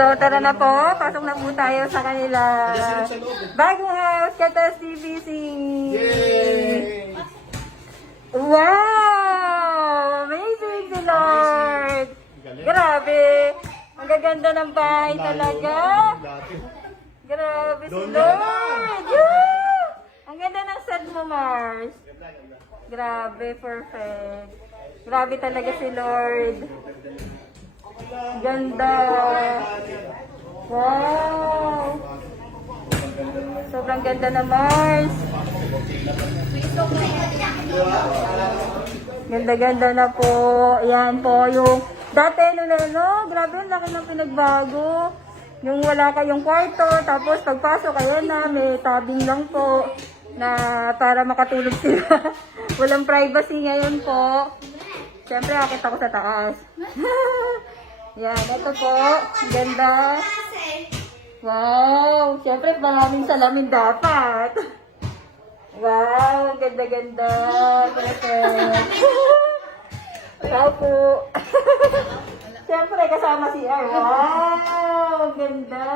So, tara na po. Pasok na po tayo sa kanila. Bagong house, Katas TVC. Yay! Wow! Amazing si Lord! Grabe! Ang gaganda ng bahay talaga. Grabe si Lord! Yeah! Ang ganda ng set mo, Mars. Grabe, perfect. Grabe talaga si Lord. Ganda. Wow! Sobrang ganda na, Mars. Ganda-ganda na po. Yan po yung dati grabe ang laki ng pinagbago. Yung wala kayong kwarto, tapos pagpasok ayan na, may tabing lang po na para makatulog sila. Walang privacy ngayon po. Siyempre, akit ako sa taas. Yan, ito po. Ganda. Wow! Siyempre, maraming salamin dapat. Wow! Ganda-ganda. Perfect. Wow po. Siyempre, kasama si Ar. Wow! Ganda.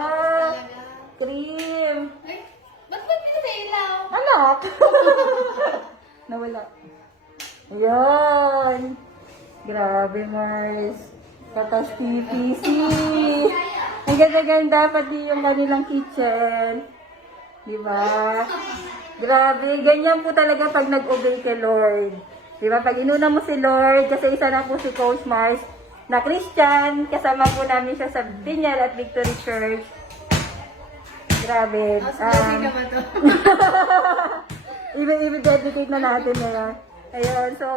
Cream. Ay, ba't ba pinatailaw? Anak! Nawala. Ayan. Grabe, Mars. Katas TPC. Ang ganda-ganda pati yung kanilang kitchen. Diba? Grabe. Ganyan po talaga pag nag-obey kay Lord. Diba? Pag inuna mo si Lord, kasi isa na po si Coach Mars na Christian. Kasama po namin siya sa Binyal at Victory Church. Grabe. I-dedicate na natin na. Ayun, so,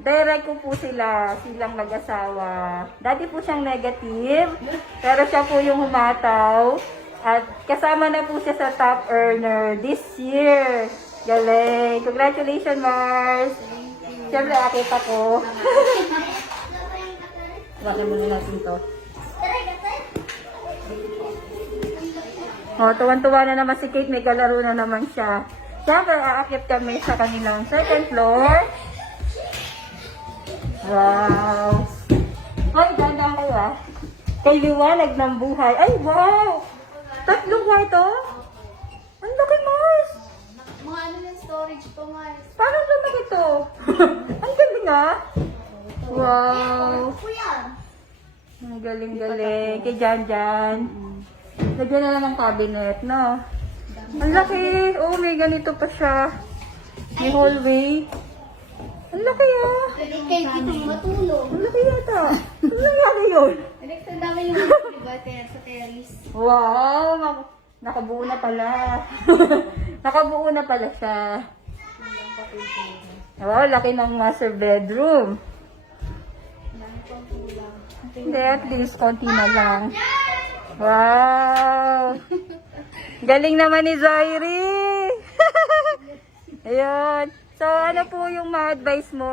direct ko po silang mag-asawa. Dati po siyang negative, pero siya po yung humataw. At kasama na po siya sa top earner this year. Galing. Congratulations, Mars. Siyempre, akit ako. Bakit muna natin to. Oh, tuwan-tuwa na naman si Kate. May kalaro na naman siya. Siyempre, aakit kami sa kanilang second floor. Wow! Ay, ganda kayo ah. Kay liwanag ng buhay. Ay, wow! Tatlong kwarto? Ang laki, Mars! Mga ano ng storage po, Mars. Parang lumaki to. Ang galing ah. Wow! Kuya! Ang galing-galing. Kay Jan. Lagyan na lang ng cabinet, no? Ang laki. Oh, may ganito pa siya. May hallway. Ang laki ah. Pwede kayo dito matulog. Ang laki yata. Ang nangyari yun? Alex, ang dami yung diba, sa terrace. Wow! Nakabuo na pala. Nakabuo na pala siya. Wow, laki ng master bedroom. Hindi, at least konti na lang. Wow! Galing naman ni Zairi! Ayun. So, ano po yung ma-advise mo,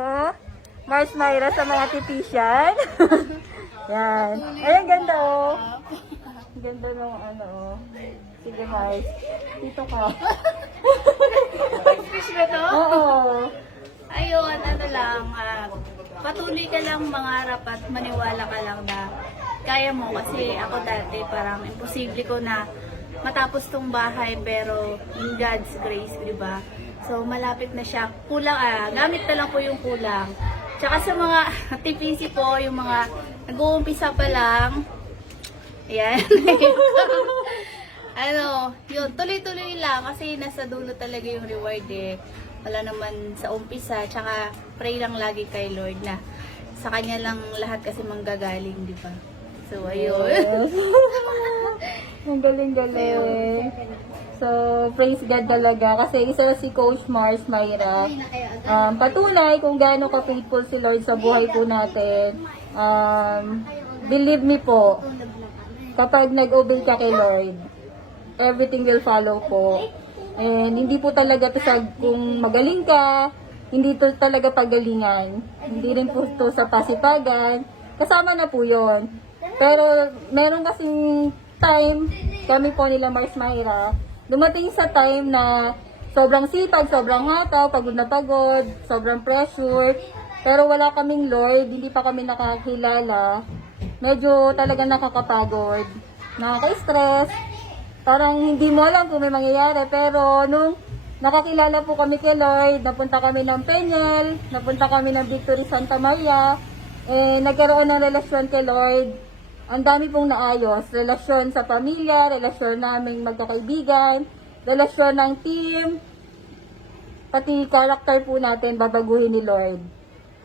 Mars Myra, sa mga titisyan? Yan. Ay, ang ganda oh. Ang ganda ng ano oh. Sige, Mars. Dito ka. Fish ba to? Oo. Ayun, ano lang, patuloy ka lang mangarap at maniwala ka lang na kaya mo. Kasi ako dati parang imposible ko na matapos tong bahay pero in God's grace, di ba? So malapit na siya. Kulang, gamit na lang po yung kulang. Tsaka sa mga TPC po, yung mga nag-uumpisa pa lang, ayan. Ano, yun, tuloy-tuloy lang kasi nasa dulo talaga yung reward eh. Wala naman sa umpisa, tsaka pray lang lagi kay Lord na sa kanya lang lahat kasi manggagaling, di ba? So, ayun. Ang galing-galing. So, praise God talaga. Kasi isa si Coach Mars Myra. Patunay kung gaano ka-faithful si Lord sa buhay po natin. Believe me po, kapag nag-obey ka kay Lord, everything will follow po. And hindi po talaga to sa kung magaling ka, hindi to talaga pagalingan. Hindi rin po to sa pasipagan. Kasama na po yon. Pero meron kasing time, kami po nila Mars Myra, dumating sa time na sobrang sipag, sobrang hataw, pagod na pagod, sobrang pressure. Pero wala kaming Lord, hindi pa kami nakakilala. medyo talaga nakakapagod, nakaka-stress, parang hindi mo alam kung may mangyayari. Pero nung nakakilala po kami kay Lord, napunta kami ng Peñal, napunta kami ng Victory Santa Maria, nagkaroon ng relasyon kay Lord. Ang dami pong naayos, relasyon sa pamilya, relasyon naming magkakaibigan, relasyon ng team, pati character po natin babaguhin ni Lord.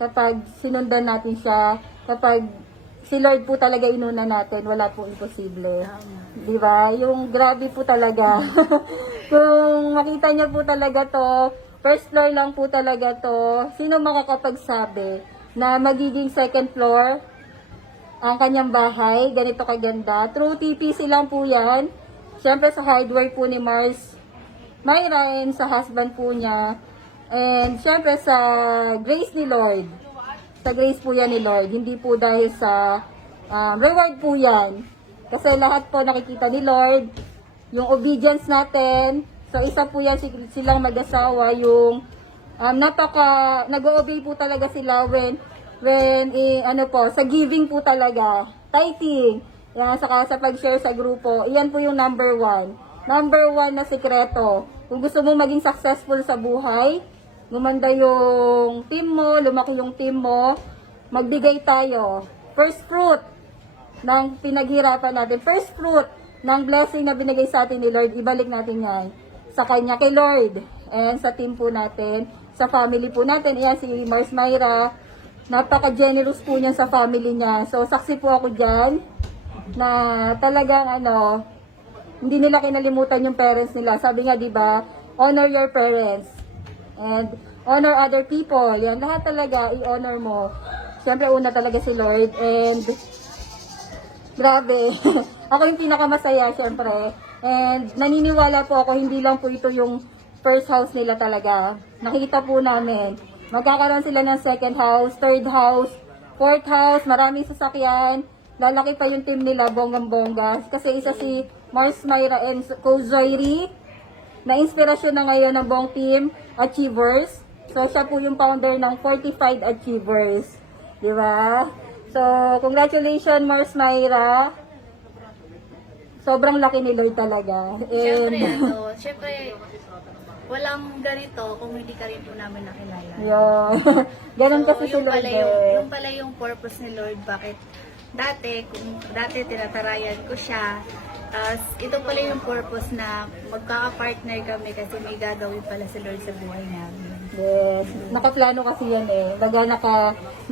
Kapag sinundan natin siya, kapag si Lord po talaga inuna natin, wala po imposible. Di ba? Yung grabe po talaga. Kung makita niyo po talaga to, first floor lang po talaga to, sino makakapagsabi na magiging second floor ang kanyang bahay, ganito kaganda. True TPC lang po yan. Siyempre sa hard work po ni Mars Myra and sa husband po niya. And siyempre sa grace ni Lord. Sa grace po yan ni Lord. Hindi po dahil sa reward po yan. Kasi lahat po nakikita ni Lord. Yung obedience natin. So isa po yan silang mag-asawa. Yung nag-o-obey po talaga sila when sa giving po talaga. Tithing. Yan, saka sa pag-share sa grupo. Iyan po yung number 1. Number 1 na sikreto. Kung gusto mo maging successful sa buhay, gumanda yung team mo, lumaki yung team mo, magbigay tayo. First fruit ng pinaghirapan natin. First fruit ng blessing na binigay sa atin ni Lord, ibalik natin yan sa Kanya, kay Lord. And sa team po natin, sa family po natin. Ayan, si Mars Myra, napaka-generous po niya sa family niya. So, saksi po ako dyan na talagang hindi nila kinalimutan yung parents nila. Sabi nga, di ba, honor your parents. And honor other people. Yan, lahat talaga, i-honor mo. Siyempre, una talaga si Lord. And, grabe. Ako yung pinakamasaya, siyempre. And, naniniwala po ako, hindi lang po ito yung first house nila talaga. Nakita po namin. Magkakaroon sila ng second house, third house, fourth house, maraming sasakyan. Lalaki pa yung team nila, bonggang-bongga. Kasi isa si Mars Myra and Kozoiri, na inspirasyon na ngayon ng buong team, Achievers. So, siya po yung founder ng Fortified Achievers. Di ba? So, congratulations, Mars Myra. Sobrang laki ni Lord talaga. And, Siyempre, walang ganito kung hindi ka rin po namin nakilala. yun. Ganun kasi si yung Lord pala yung pala yung purpose ni Lord, bakit kung dati tinatarayan ko siya, ito pala yung purpose na magkaka-partner kami kasi may gagawin pala si Lord sa buhay namin. Yes. Nakaplano kasi yan eh. Baga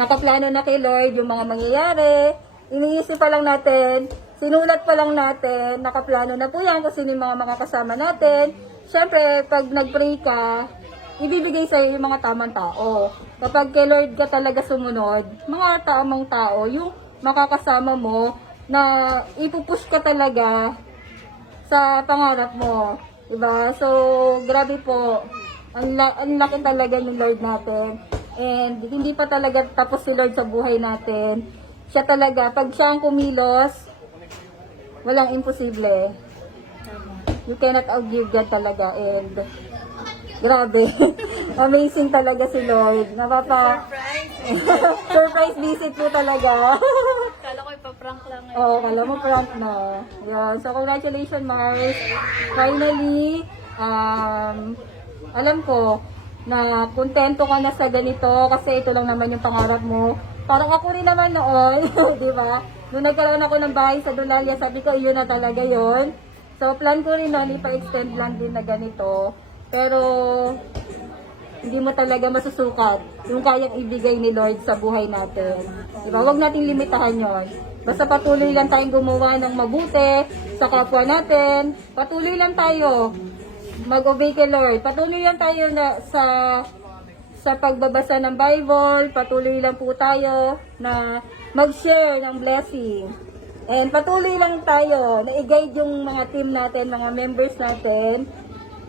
nakaplano na kay Lord yung mga mangyayari. Iniisip pa lang natin, sinulat pa lang natin, nakaplano na po yan kung sino yung mga makakasama natin. Siyempre, pag nag-pray ka, ibibigay sa'yo yung mga tamang tao. Kapag kay Lord ka talaga sumunod, mga tamang tao, yung makakasama mo, na ipupush ka talaga sa pangarap mo. Diba? So, grabe po. Ang laki talaga ng Lord natin. And hindi pa talaga tapos si Lord sa buhay natin. Siya talaga, pag siya ang kumilos, walang imposible. You cannot outgive God talaga. And grabe. Amazing talaga si Lord. Surprise visit po talaga. Kala ko ipaprank lang eh. Oo, kala mo prank na. Yeah. So, congratulations, Mars. Finally, alam ko na kontento ka na sa ganito kasi ito lang naman yung pangarap mo. Parang ako rin naman noon, di ba? Nung nagkaroon ako ng bahay sa Dulalia, sabi ko, iyon na talaga yon. So, plan ko rin noon, ipa-extend lang din na ganito. Pero, hindi mo talaga masusukat yung kayang ibigay ni Lord sa buhay natin. Diba? Huwag nating limitahan yon. Basta patuloy lang tayong gumawa ng mabuti sa kapwa natin. Patuloy lang tayo mag-obey kay Lord. Patuloy lang tayo sa pagbabasa ng Bible. Patuloy lang po tayo na mag-share ng blessing. And patuloy lang tayo na i-guide yung mga team natin, mga members natin.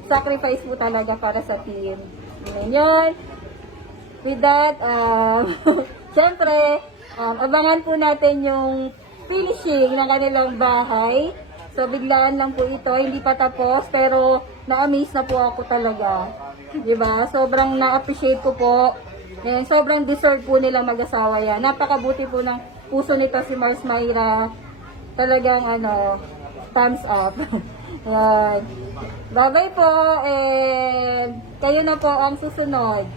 Sacrifice po talaga para sa team. Yun. With that, syempre, abangan po natin yung finishing ng kanilang bahay. So, biglaan lang po ito. Hindi pa tapos, pero na-amaze na po ako talaga. Diba? Sobrang na-appreciate ko po. And sobrang deserve po nila mag-asawa yan. Napakabuti po ng puso nito si Mars Myra. Talagang thumbs up. Yan. Bye-bye po, and kayo na po ang susunod.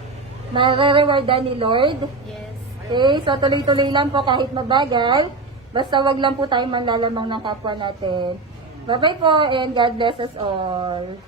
Mare-rewardan ni Lord. Yes. Okay, so tuloy-tuloy lang po kahit mabagal. Basta wag lang po tayong manlalamang ng kapwa natin. Bye-bye po, and God bless us all.